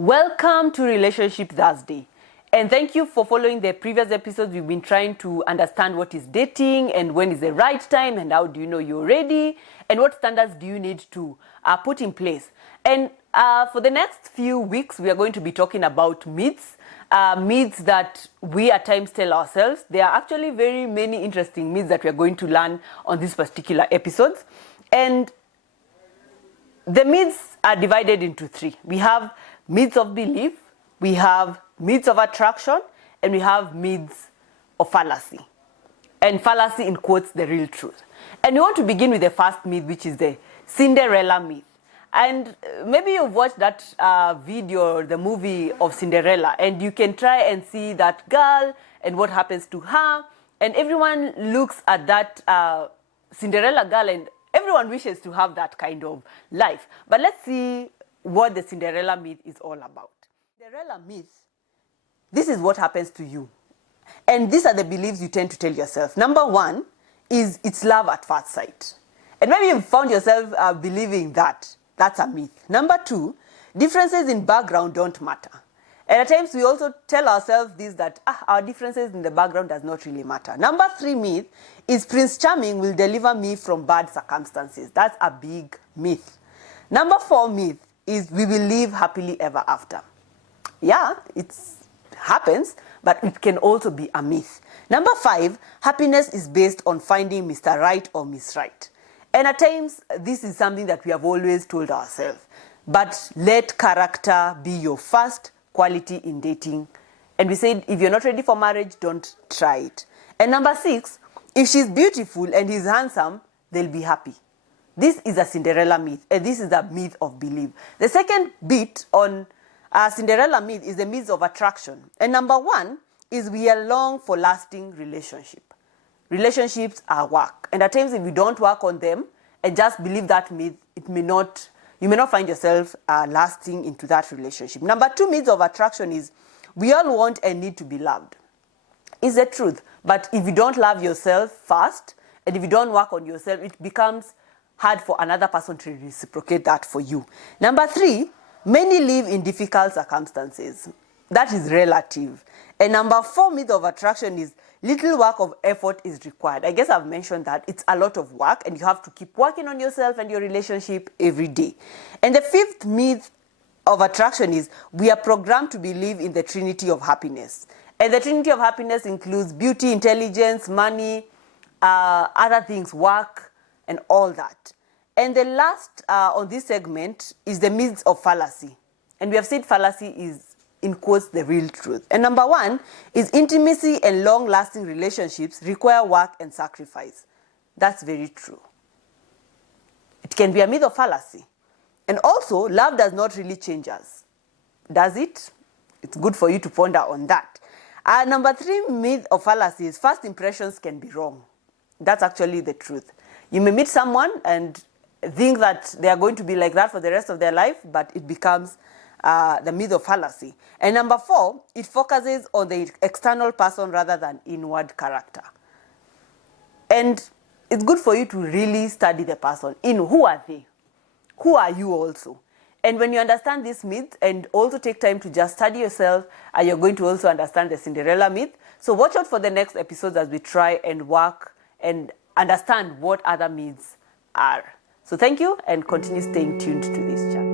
Welcome to Relationship Thursday. And thank you for following the previous episodes. We've been trying to understand what is dating and when is the right time and how do you know you're ready and what standards do you need to put in place. And for the next few weeks, we are going to be talking about myths. Myths that we at times tell ourselves. There are actually very many interesting myths that we are going to learn on these particular episodes. And the myths are divided into three. We have myths of belief, we have myths of attraction, and we have myths of fallacy. And fallacy in quotes the real truth. And we want to begin with the first myth, which is the Cinderella myth. And maybe you've watched that video or the movie of Cinderella, and you can try and see that girl and what happens to her. And everyone looks at that Cinderella girl and everyone wishes to have that kind of life. But let's see what the Cinderella myth is all about. Cinderella myth, this is what happens to you. And these are the beliefs you tend to tell yourself. Number one is it's love at first sight. And maybe you've found yourself believing that. That's a myth. Number two, differences in background don't matter. And at times we also tell ourselves this, that our differences in the background does not really matter. Number three myth is Prince Charming will deliver me from bad circumstances. That's a big myth. Number four myth is we will live happily ever after. Yeah, it happens, but it can also be a myth. Number five, happiness is based on finding Mr. Right or Miss Right. And at times, this is something that we have always told ourselves. But let character be your first quality in dating. And we said, if you're not ready for marriage, don't try it. And number six, if she's beautiful and he's handsome, they'll be happy. This is a Cinderella myth, and this is a myth of belief. The second bit on Cinderella myth is the myth of attraction. And number one is we are long for lasting relationship. Relationships are work. And at times if you don't work on them and just believe that myth, you may not find yourself lasting into that relationship. Number two myth of attraction is we all want and need to be loved. It's the truth. But if you don't love yourself first, and if you don't work on yourself, it becomes hard for another person to reciprocate that for you. Number three, many live in difficult circumstances. That is relative. And number four myth of attraction is little work of effort is required. I guess I've mentioned that it's a lot of work and you have to keep working on yourself and your relationship every day. And the fifth myth of attraction is we are programmed to believe in the trinity of happiness. And the trinity of happiness includes beauty, intelligence, money, other things, work, and all that. And the last on this segment is the myths of fallacy. And we have said fallacy is, in quotes, the real truth. And number one is intimacy and long-lasting relationships require work and sacrifice. That's very true. It can be a myth of fallacy. And also, love does not really change us. Does it? It's good for you to ponder on that. Number three myth of fallacy is first impressions can be wrong. That's actually the truth. You may meet someone and think that they are going to be like that for the rest of their life, but it becomes the myth of fallacy. And number four, it focuses on the external person rather than inward character. And it's good for you to really study the person. Who are they? Who are you also? And when you understand this myth and also take time to just study yourself, you're going to also understand the Cinderella myth. So watch out for the next episodes as we try and work and understand what other myths are. So thank you and continue staying tuned to this channel.